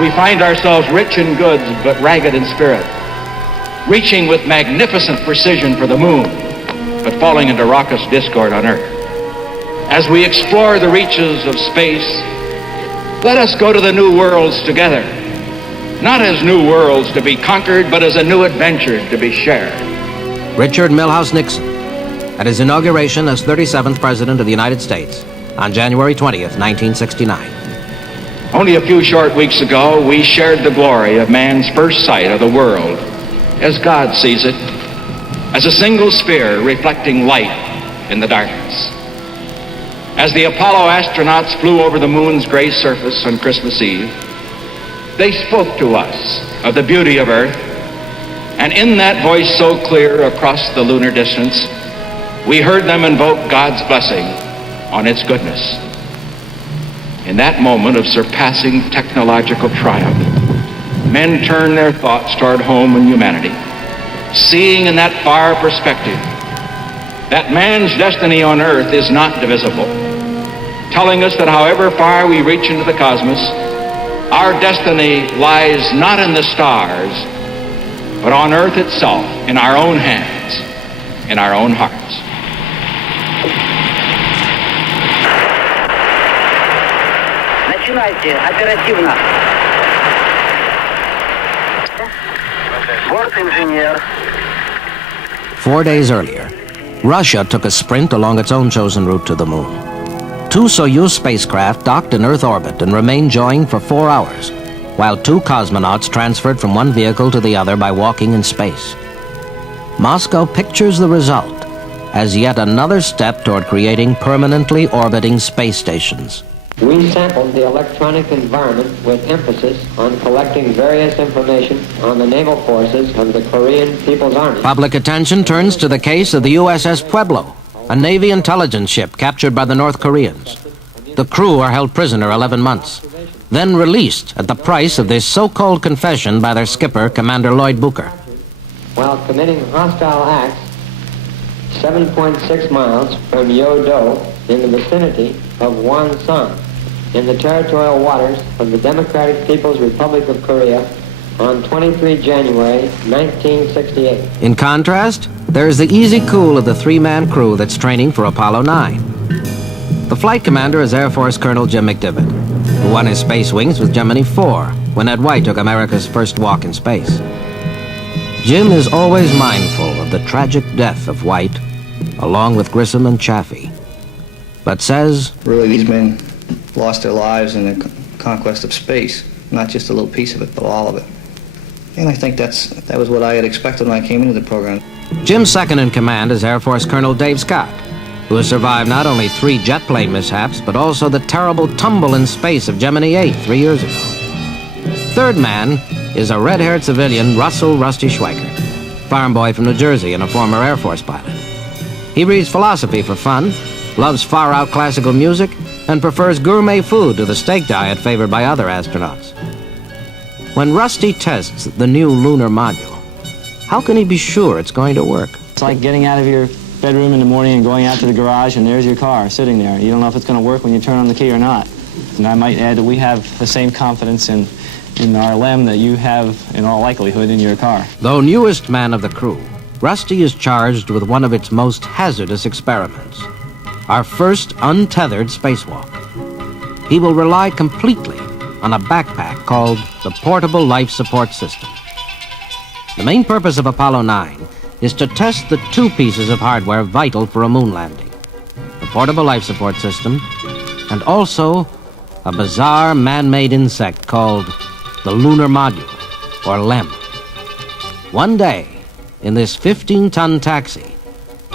we find ourselves rich in goods but ragged in spirit, reaching with magnificent precision for the moon, but falling into raucous discord on Earth. As we explore the reaches of space, let us go to the new worlds together, not as new worlds to be conquered, but as a new adventure to be shared. Richard Milhous Nixon, at his inauguration as 37th President of the United States on January 20th, 1969. Only a few short weeks ago, we shared the glory of man's first sight of the world as God sees it, as a single sphere reflecting light in the darkness. As the Apollo astronauts flew over the moon's gray surface on Christmas Eve, they spoke to us of the beauty of Earth, and in that voice so clear across the lunar distance, we heard them invoke God's blessing on its goodness. In that moment of surpassing technological triumph, men turned their thoughts toward home and humanity, seeing in that far perspective that man's destiny on Earth is not divisible, telling us that however far we reach into the cosmos, our destiny lies not in the stars, but on Earth itself, in our own hands, in our own hearts. Начинайте оперативно. Борт-инженер. 4 days earlier, Russia took a sprint along its own chosen route to the moon. 2 Soyuz spacecraft docked in Earth orbit and remained joined for 4 hours, while 2 cosmonauts transferred from one vehicle to the other by walking in space. Moscow pictures the result as yet another step toward creating permanently orbiting space stations. We sampled the electronic environment with emphasis on collecting various information on the naval forces of the Korean People's Army. Public attention turns to the case of the USS Pueblo, a Navy intelligence ship captured by the North Koreans. The crew are held prisoner 11 months, then released at the price of this so-called confession by their skipper, Commander Lloyd Booker. While committing hostile acts 7.6 miles from Yeouido in the vicinity of Wonsan, in the territorial waters of the Democratic People's Republic of Korea on 23 January 1968. In contrast, there is the easy cool of the 3-man crew that's training for Apollo 9. The flight commander is Air Force Colonel Jim McDivitt, who won his space wings with Gemini 4 when Ed White took America's first walk in space. Jim is always mindful of the tragic death of White, along with Grissom and Chaffee, but says, really, these men lost their lives in the conquest of space, not just a little piece of it, but all of it. And I think that was what I had expected when I came into the program. Jim's second in command is Air Force Colonel Dave Scott, who has survived not only 3 jet plane mishaps, but also the terrible tumble in space of Gemini 8 3 years ago. Third man is a red-haired civilian, Russell Rusty Schweikert, farm boy from New Jersey and a former Air Force pilot. He reads philosophy for fun, loves far-out classical music, and prefers gourmet food to the steak diet favored by other astronauts. When Rusty tests the new lunar module, how can he be sure it's going to work? It's like getting out of your bedroom in the morning and going out to the garage, and there's your car sitting there. You don't know if it's going to work when you turn on the key or not. And I might add that we have the same confidence in our LEM that you have, in all likelihood, in your car. Though newest man of the crew, Rusty is charged with one of its most hazardous experiments, our first untethered spacewalk. He will rely completely on a backpack called the Portable Life Support System. The main purpose of Apollo 9 is to test the 2 pieces of hardware vital for a moon landing: the Portable Life Support System, and also a bizarre man-made insect called the Lunar Module, or LEM. One day, in this 15-ton taxi,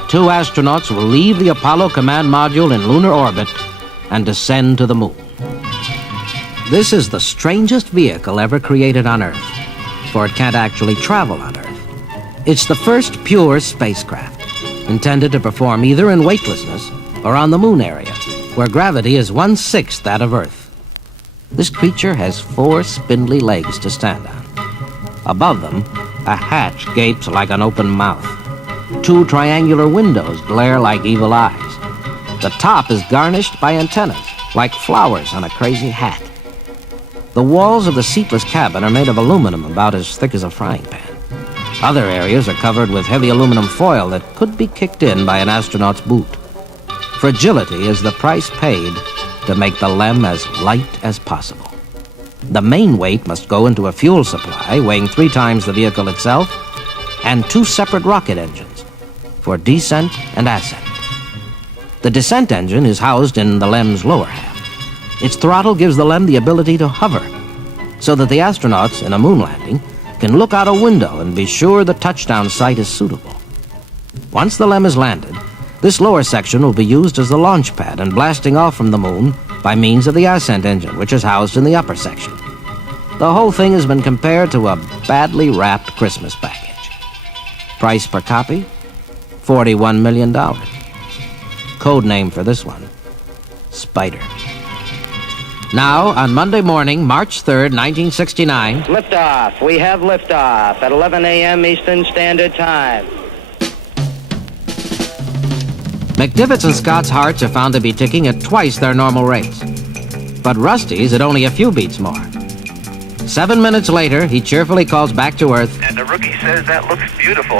2 astronauts will leave the Apollo command module in lunar orbit and descend to the moon. This is the strangest vehicle ever created on Earth, for it can't actually travel on Earth. It's the first pure spacecraft, intended to perform either in weightlessness or on the moon area, where gravity is 1/6 that of Earth. This creature has 4 spindly legs to stand on. Above them, a hatch gapes like an open mouth. 2 triangular windows glare like evil eyes. The top is garnished by antennas, like flowers on a crazy hat. The walls of the seatless cabin are made of aluminum about as thick as a frying pan. Other areas are covered with heavy aluminum foil that could be kicked in by an astronaut's boot. Fragility is the price paid to make the LEM as light as possible. The main weight must go into a fuel supply weighing 3 times the vehicle itself and 2 separate rocket engines for descent and ascent. The descent engine is housed in the LEM's lower half. Its throttle gives the LEM the ability to hover so that the astronauts in a moon landing can look out a window and be sure the touchdown site is suitable. Once the LEM is landed, this lower section will be used as the launch pad and blasting off from the moon by means of the ascent engine, which is housed in the upper section. The whole thing has been compared to a badly wrapped Christmas package. Price per copy? $41 million. Code name for this one, Spider. Now, on Monday morning, March 3rd, 1969... Liftoff. We have liftoff at 11 a.m. Eastern Standard Time. McDivitt's and Scott's hearts are found to be ticking at twice their normal rates. But Rusty's at only a few beats more. 7 minutes later, he cheerfully calls back to Earth. And the rookie says that looks beautiful.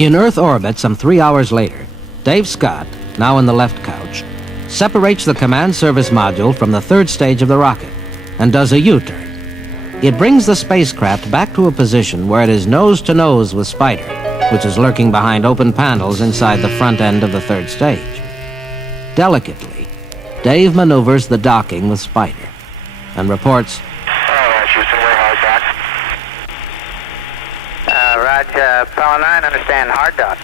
In Earth orbit, some 3 hours later, Dave Scott, now in the left couch, separates the command service module from the 3rd stage of the rocket and does a U-turn. It brings the spacecraft back to a position where it is nose-to-nose with Spider, which is lurking behind open panels inside the front end of the 3rd stage. Delicately, Dave maneuvers the docking with Spider and reports, Houston, we're hard dock. Roger, Apollo 9, understand hard dock.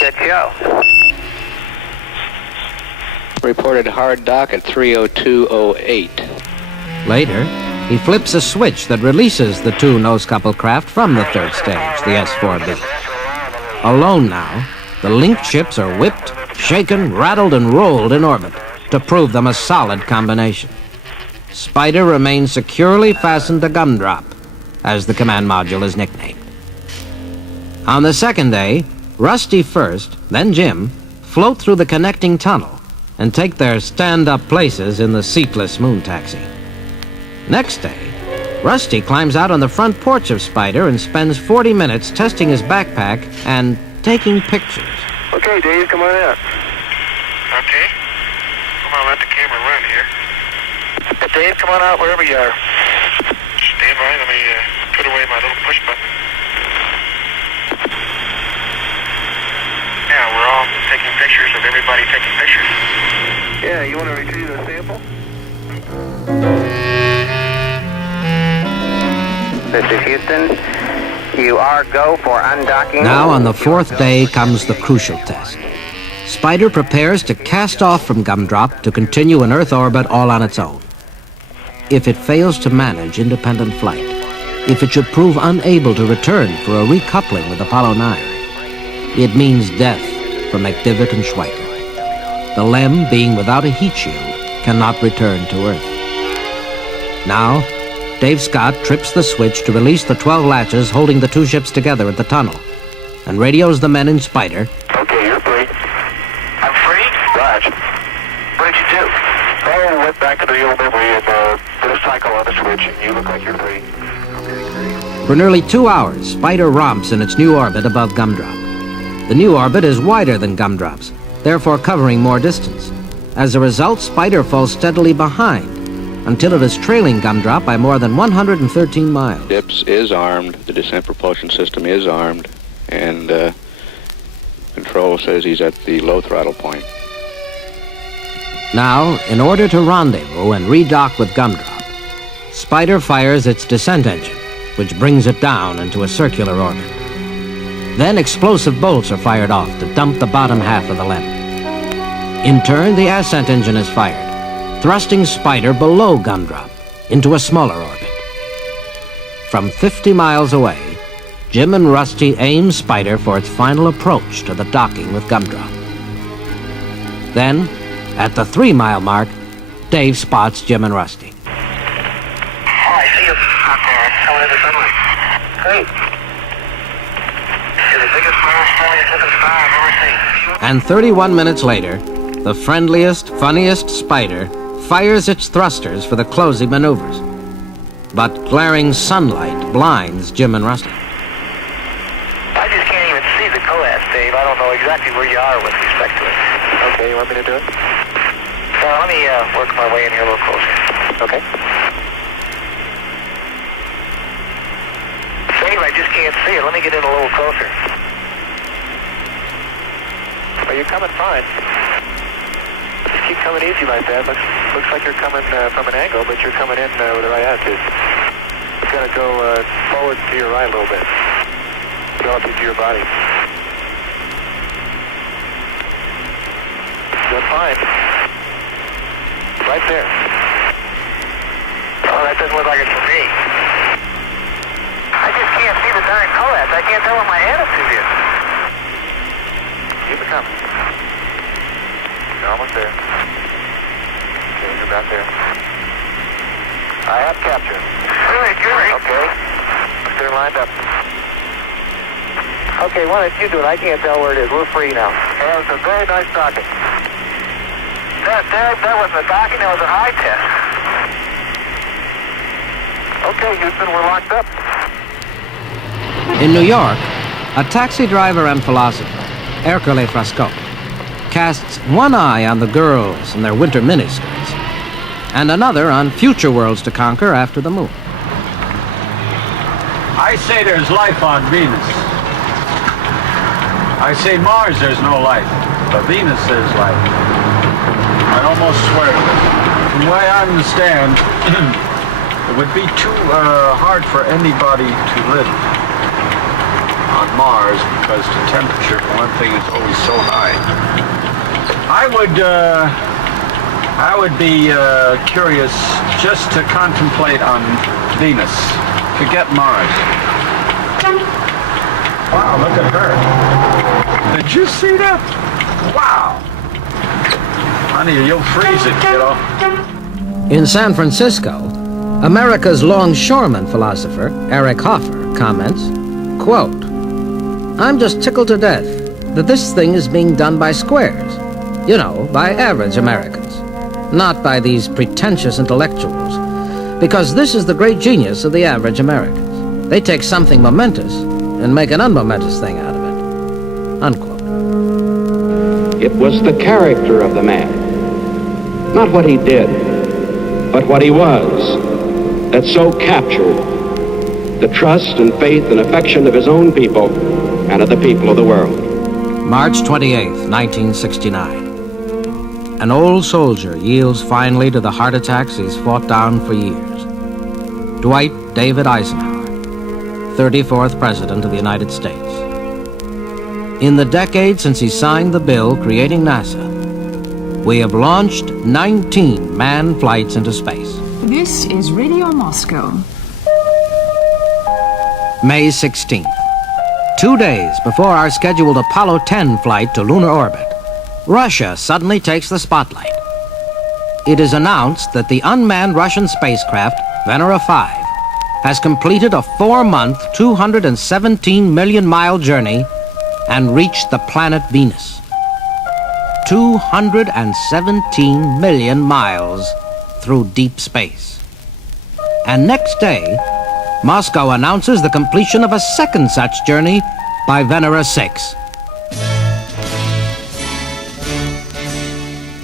Good show. Reported hard dock at 3:02:08. Later, he flips a switch that releases the 2 nose-coupled craft from the 3rd stage, the S-4B. Alone now, the linked ships are whipped, shaken, rattled, and rolled in orbit to prove them a solid combination. Spider remains securely fastened to Gumdrop, as the command module is nicknamed. On the 2nd day, Rusty first, then Jim, float through the connecting tunnel and take their stand-up places in the seatless moon taxi. Next day, Rusty climbs out on the front porch of Spider and spends 40 minutes testing his backpack and taking pictures. Okay, Dave, come on out. Okay. Come on, let the camera run here. Dave, come on out wherever you are. Stand by, let me put away my little push button. Yeah, we're all taking pictures of everybody taking pictures. Yeah, you want to retrieve a sample? This is Houston. You are go for undocking. Now, on the 4th day, comes the crucial test. Spider prepares to cast off from Gumdrop to continue in Earth orbit all on its own. If it fails to manage independent flight, if it should prove unable to return for a recoupling with Apollo 9, it means death for McDivitt and Schweiker. The LEM, being without a heat shield, cannot return to Earth. Now, Dave Scott trips the switch to release the 12 latches holding the 2 ships together at the tunnel and radios the men in Spider. Okay, you're free. I'm free? Raj. What did you do? Oh, I went back to the old memory and did a cycle on the switch, and you look like you're free. For nearly 2 hours, Spider romps in its new orbit above Gumdrop. The new orbit is wider than Gumdrop's, therefore covering more distance. As a result, Spider falls steadily behind until it is trailing Gumdrop by more than 113 miles. DIPS is armed, the descent propulsion system is armed, and control says he's at the low throttle point. Now, in order to rendezvous and redock with Gumdrop, Spider fires its descent engine, which brings it down into a circular orbit. Then explosive bolts are fired off to dump the bottom half of the LEM. In turn, the ascent engine is fired, thrusting Spider below Gumdrop into a smaller orbit. From 50 miles away, Jim and Rusty aim Spider for its final approach to the docking with Gumdrop. Then, at the 3-mile mark, Dave spots Jim and Rusty. Oh, I see you. Coming into sunlight. Great. You're the biggest mouse I've ever seen. And 31 minutes later, the friendliest, funniest Spider fires its thrusters for the closing maneuvers. But glaring sunlight blinds Jim and Rusty. I just can't even see the coax, Dave. I don't know exactly where you are with respect to it. Okay, you want me to do it? So let me work my way in here a little closer. Okay. Dave, I just can't see it. Let me get in a little closer. Well, you're coming fine. Just keep coming easy like that. Looks like you're coming from an angle, but you're coming in with the right attitude. It's going to go forward to your right a little bit, relative to your body. Doing fine. Right there. Oh, that doesn't look like it for me. I just can't see the darn coax. I can't tell what my attitude is. Keep it coming. You're almost there. Okay, you're about there. I have captured. Really good. Okay. They're lined up. Okay, why don't you do it? I can't tell where it is. We're free now. Yeah, it was a very nice docking. That wasn't a docking, that was an eye test. Okay, Houston, we're locked up. In New York, a taxi driver and philosopher, Ercole Frascot, casts one eye on the girls in their winter miniskirts and another on future worlds to conquer after the moon. I say there's life on Venus. I say Mars there's no life, but Venus there's life. I almost swear to it. From what I understand, it would be too hard for anybody to live on Mars because the temperature, for one thing, is always so high. I would be curious just to contemplate on Venus. Forget Mars. Wow, look at her. Did you see that? Wow. Honey, you'll freeze it, kiddo. In San Francisco, America's longshoreman philosopher, Eric Hoffer, comments, quote, "I'm just tickled to death that this thing is being done by squares. You know, by average Americans, not by these pretentious intellectuals, because this is the great genius of the average Americans. They take something momentous and make an unmomentous thing out of it." Unquote. It was the character of the man, not what he did, but what he was, that so captured the trust and faith and affection of his own people and of the people of the world. March 28th, 1969. An old soldier yields finally to the heart attacks he's fought down for years. Dwight David Eisenhower, 34th President of the United States. In the decade since he signed the bill creating NASA, we have launched 19 manned flights into space. This is Radio Moscow. May 16th. 2 days before our scheduled Apollo 10 flight to lunar orbit, Russia suddenly takes the spotlight. It is announced that the unmanned Russian spacecraft, Venera 5, has completed a 4-month, 217 million mile journey and reached the planet Venus. 217 million miles through deep space. And next day, Moscow announces the completion of a second such journey by Venera 6.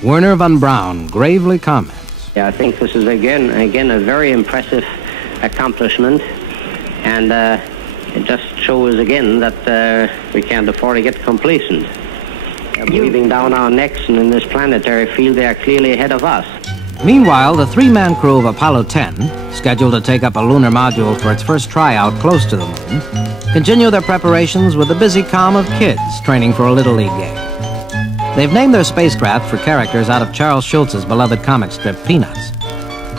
Werner von Braun gravely comments. I think this is again a very impressive accomplishment, and it just shows again that we can't afford to get complacent. Breathing down our necks and in this planetary field, they are clearly ahead of us. Meanwhile, the 3-man crew of Apollo 10, scheduled to take up a lunar module for its first tryout close to the moon, continue their preparations with the busy calm of kids training for a Little League game. They've named their spacecraft for characters out of Charles Schulz's beloved comic strip, Peanuts.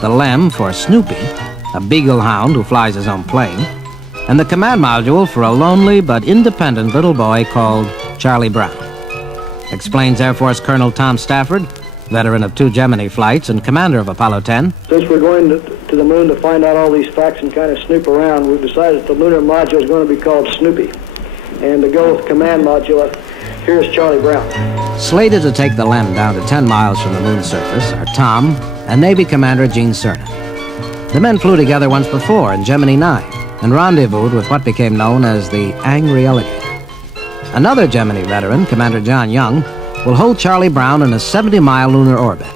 The LEM for Snoopy, a beagle hound who flies his own plane, and the command module for a lonely but independent little boy called Charlie Brown. Explains Air Force Colonel Tom Stafford, veteran of 2 Gemini flights and commander of Apollo 10. Since we're going to the moon to find out all these facts and kind of snoop around, we've decided the lunar module is going to be called Snoopy. And to go with command module, Here's Charlie Brown. Slated to take the LEM down to 10 miles from the moon's surface are Tom and Navy Commander Gene Cernan. The men flew together once before in Gemini 9 and rendezvoused with what became known as the Angry Alligator. Another Gemini veteran, Commander John Young, will hold Charlie Brown in a 70-mile lunar orbit.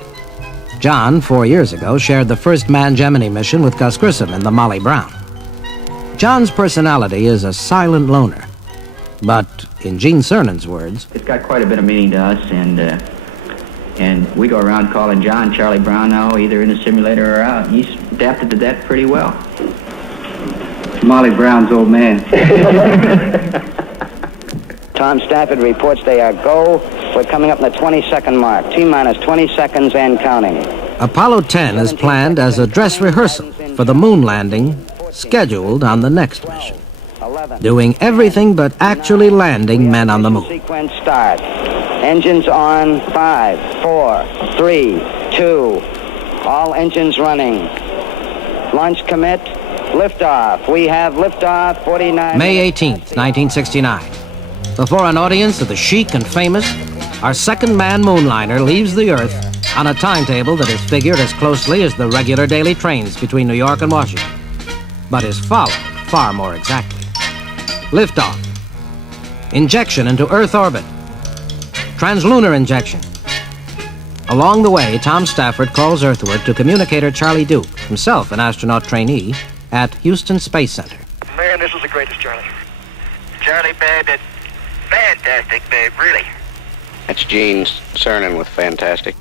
John, 4 years ago, shared the first manned Gemini mission with Gus Grissom in the Molly Brown. John's personality is a silent loner, but in Gene Cernan's words, it's got quite a bit of meaning to us, and we go around calling John Charlie Brown now, either in the simulator or out. He's adapted to that pretty well. Molly Brown's old man. Tom Stafford reports they are go. We're coming up in the 20-second mark. T-minus 20 seconds and counting. Apollo 10 is planned as a dress rehearsal for the moon landing scheduled on the next mission, doing everything but actually landing men on the moon. Sequence start. Engines on. 5, 4, 3, 2. All engines running. Launch commit. Liftoff. We have liftoff. 49. May 18th, 1969. Before an audience of the chic and famous, our second manned moonliner leaves the Earth on a timetable that is figured as closely as the regular daily trains between New York and Washington, but is followed far more exactly. Liftoff. Injection into Earth orbit. Translunar injection. Along the way, Tom Stafford calls Earthward to communicator Charlie Duke, himself an astronaut trainee, at Houston Space Center. Man, this is the greatest, Charlie. Charlie, babe, it's fantastic, babe, really. That's Gene Cernan with Fantastic.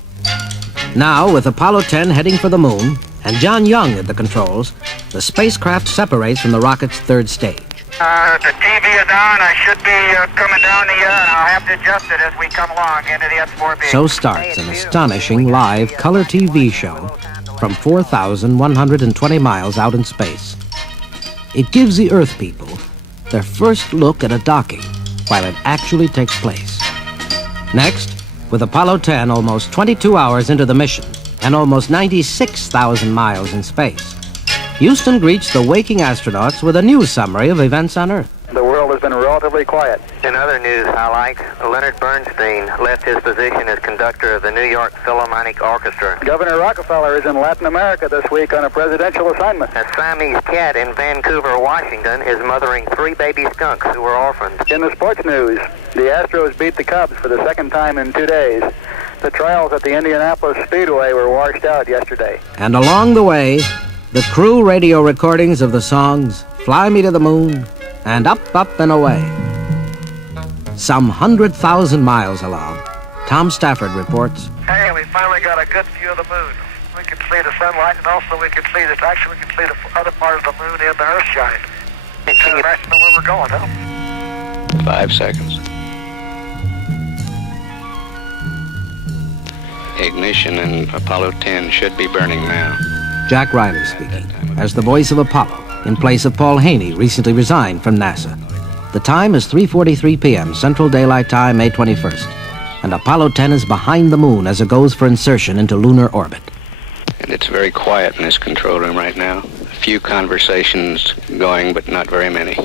Now, with Apollo 10 heading for the moon and John Young at the controls, the spacecraft separates from the rocket's third stage. The TV is on. I should be coming down the, and I'll have to adjust it as we come along into the S4B. So starts an astonishing live color TV show from 4,120 miles out in space. It gives the Earth people their first look at a docking while it actually takes place. Next, with Apollo 10 almost 22 hours into the mission and almost 96,000 miles in space, Houston greets the waking astronauts with a news summary of events on Earth. The world has been relatively quiet. In other news highlights, Leonard Bernstein left his position as conductor of the New York Philharmonic Orchestra. Governor Rockefeller is in Latin America this week on a presidential assignment. A Siamese cat in Vancouver, Washington is mothering 3 baby skunks who were orphans. In the sports news, the Astros beat the Cubs for the second time in 2 days. The trials at the Indianapolis Speedway were washed out yesterday. And along the way, the crew radio recordings of the songs Fly Me to the Moon and Up, Up and Away. Some 100,000 miles along, Tom Stafford reports, Hey, we finally got a good view of the moon. We can see the sunlight, and also we can see the other part of the moon in the Earthshine. Can you imagine where we're going, huh? 5 seconds. Ignition in Apollo 10 should be burning now. Jack Riley speaking, as the voice of Apollo, in place of Paul Haney, recently resigned from NASA. The time is 3:43 p.m. Central Daylight Time, May 21st, and Apollo 10 is behind the moon as it goes for insertion into lunar orbit. And it's very quiet in this control room right now. A few conversations going, but not very many.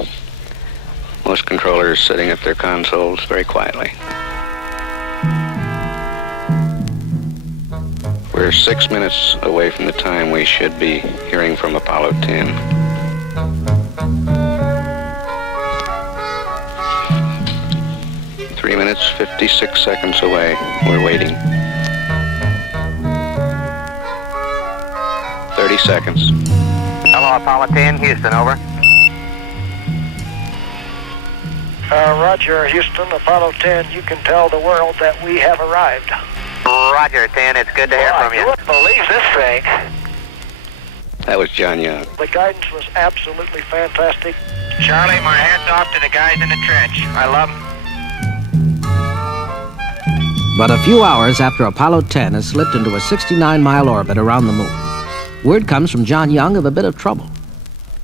Most controllers sitting at their consoles very quietly. We're 6 minutes away from the time we should be hearing from Apollo 10. Three minutes, 56 seconds away. We're waiting. 30 seconds. Hello, Apollo 10, Houston, over. Roger, Houston, Apollo 10, you can tell the world that we have arrived. Roger, 10, it's good to hear from you. You wouldn't believe this thing. That was John Young. The guidance was absolutely fantastic. Charlie, my hat's off to the guys in the trench. I love them. But a few hours after Apollo 10 has slipped into a 69-mile orbit around the moon, word comes from John Young of a bit of trouble.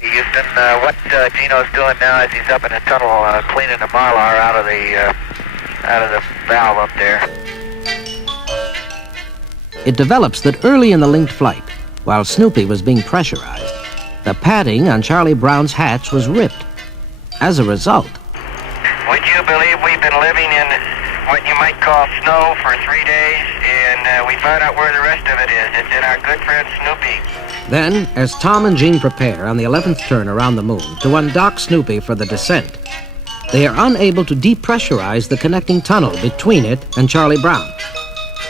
Houston, what Gino's doing now is he's up in the tunnel cleaning the Mylar out of the valve up there. It develops that early in the linked flight, while Snoopy was being pressurized, the padding on Charlie Brown's hatch was ripped. As a result, Would you believe we've been living in what you might call snow for 3 days, and we found out where the rest of it is. It's in our good friend Snoopy. Then, as Tom and Gene prepare on the 11th turn around the moon to undock Snoopy for the descent, they are unable to depressurize the connecting tunnel between it and Charlie Brown.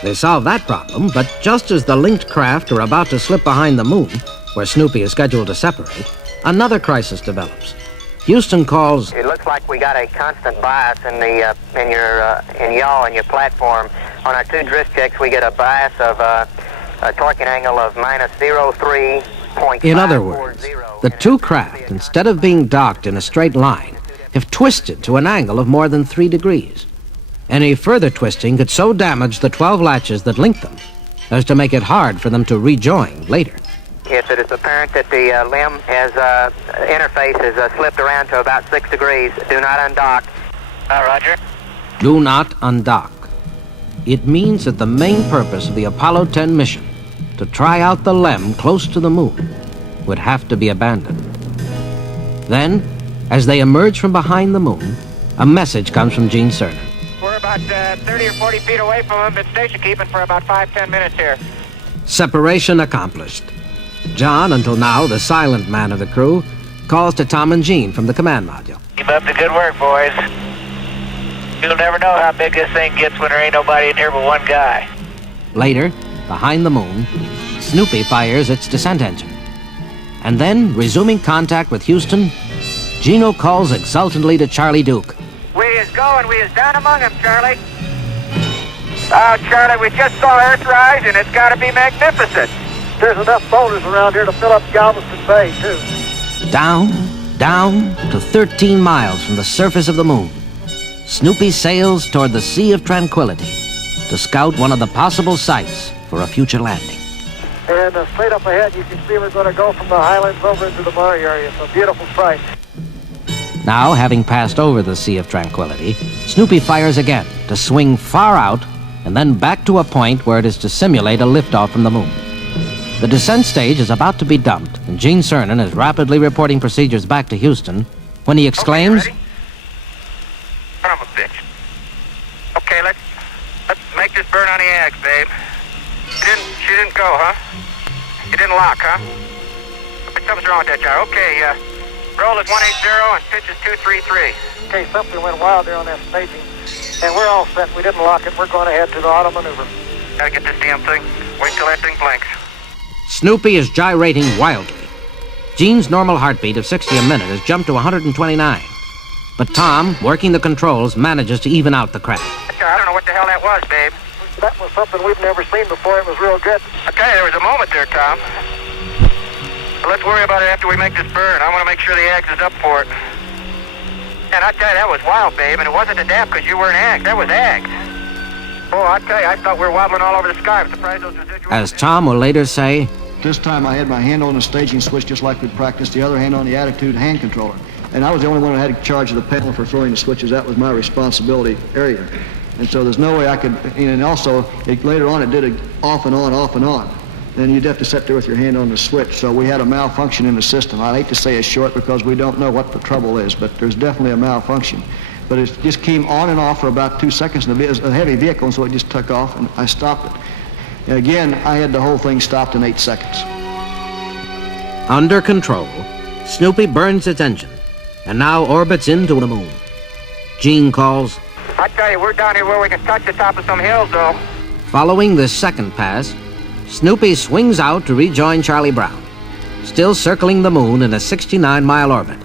They solve that problem, but just as the linked craft are about to slip behind the moon, where Snoopy is scheduled to separate, another crisis develops. Houston calls... It looks like we got a constant bias in the in yaw and your platform. On our 2 drift checks, we get a bias of a torquing angle of minus 0.3. In other words, the 2 craft, instead of being docked in a straight line, have twisted to an angle of more than 3 degrees. Any further twisting could so damage the 12 latches that link them as to make it hard for them to rejoin later. If it is apparent that the limb has interface has slipped around to about 6 degrees, do not undock. Roger. Do not undock. It means that the main purpose of the Apollo 10 mission, to try out the LEM close to the moon, would have to be abandoned. Then, as they emerge from behind the moon, a message comes from Gene Cernan. We're about 30 or 40 feet away from him, been station keeping for about 5-10 minutes here. Separation accomplished. John, until now the silent man of the crew, calls to Tom and Gene from the command module. Keep up the good work, boys. You'll never know how big this thing gets when there ain't nobody in here but one guy. Later, behind the moon, Snoopy fires its descent engine. And then, resuming contact with Houston, Gino calls exultantly to Charlie Duke. We is going, we is down among them, Charlie. Oh, Charlie, we just saw Earthrise, and it's got to be magnificent. There's enough boulders around here to fill up Galveston Bay, too. Down to 13 miles from the surface of the moon, Snoopy sails toward the Sea of Tranquility to scout one of the possible sites for a future landing. And straight up ahead, you can see we're going to go from the highlands over into the Maury area. It's a beautiful sight. Now, having passed over the Sea of Tranquility, Snoopy fires again to swing far out and then back to a point where it is to simulate a liftoff from the moon. The descent stage is about to be dumped, and Gene Cernan is rapidly reporting procedures back to Houston when he exclaims, Okay, son of a bitch. Okay, let's make this burn on the axe, babe. She didn't go, huh? You didn't lock, huh? Something's wrong with that jar. Okay, roll is 180 and pitch is 233. Okay, something went wild there on that staging. And we're all set. We didn't lock it. We're going ahead to the auto maneuver. Gotta get this damn thing. Wait till that thing blinks. Snoopy is gyrating wildly. Gene's normal heartbeat of 60 a minute has jumped to 129. But Tom, working the controls, manages to even out the craft. I don't know what the hell that was, babe. That was something we've never seen before. It was real good. Okay, there was a moment there, Tom. But let's worry about it after we make this burn. I want to make sure the axe is up for it. And I tell you, that was wild, babe, and it wasn't a dap because you weren't axe. That was axe. Oh, I tell you, I thought we were wobbling all over the sky. I'm surprised those residuals... As Tom will later say, this time I had my hand on the staging switch just like we practiced, the other hand on the attitude hand controller. And I was the only one who had charge of the panel for throwing the switches. That was my responsibility area. And so there's no way I could, and also later on it did it off and on, off and on. Then you'd have to sit there with your hand on the switch. So we had a malfunction in the system. I hate to say it's short because we don't know what the trouble is, but there's definitely a malfunction. But it just came on and off for about 2 seconds. It was a heavy vehicle, and so it just took off, and I stopped it. And again, I had the whole thing stopped in 8 seconds. Under control, Snoopy burns its engine and now orbits into the moon. Gene calls, I tell you, we're down here where we can touch the top of some hills, though. Following this second pass, Snoopy swings out to rejoin Charlie Brown, still circling the moon in a 69-mile orbit.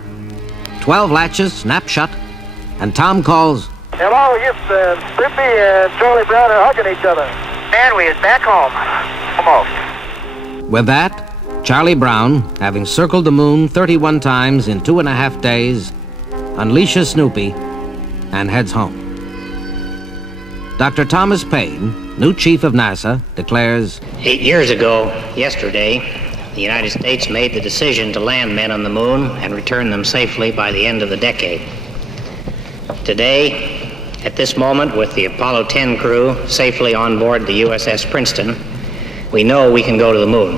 12 latches snap shut, and Tom calls, Hello, yes, Snoopy and Charlie Brown are hugging each other. And we is back home. Almost. With that, Charlie Brown, having circled the moon 31 times in 2.5 days, unleashes Snoopy and heads home. Dr. Thomas Paine, new chief of NASA, declares, 8 years ago, yesterday, the United States made the decision to land men on the moon and return them safely by the end of the decade. Today, at this moment, with the Apollo 10 crew safely on board the USS Princeton, we know we can go to the moon.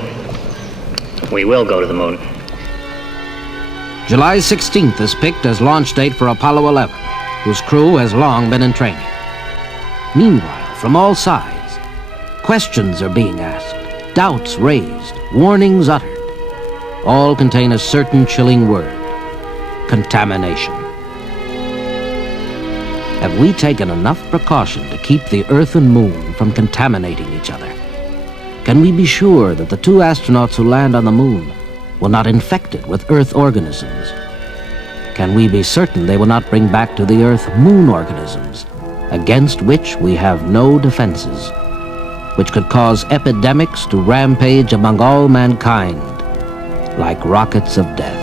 We will go to the moon. July 16th is picked as launch date for Apollo 11, whose crew has long been in training. Meanwhile, from all sides, questions are being asked, doubts raised, warnings uttered. All contain a certain chilling word: contamination. Have we taken enough precaution to keep the Earth and Moon from contaminating each other? Can we be sure that the 2 astronauts who land on the Moon will not infect it with Earth organisms? Can we be certain they will not bring back to the Earth Moon organisms, against which we have no defenses, which could cause epidemics to rampage among all mankind like rockets of death?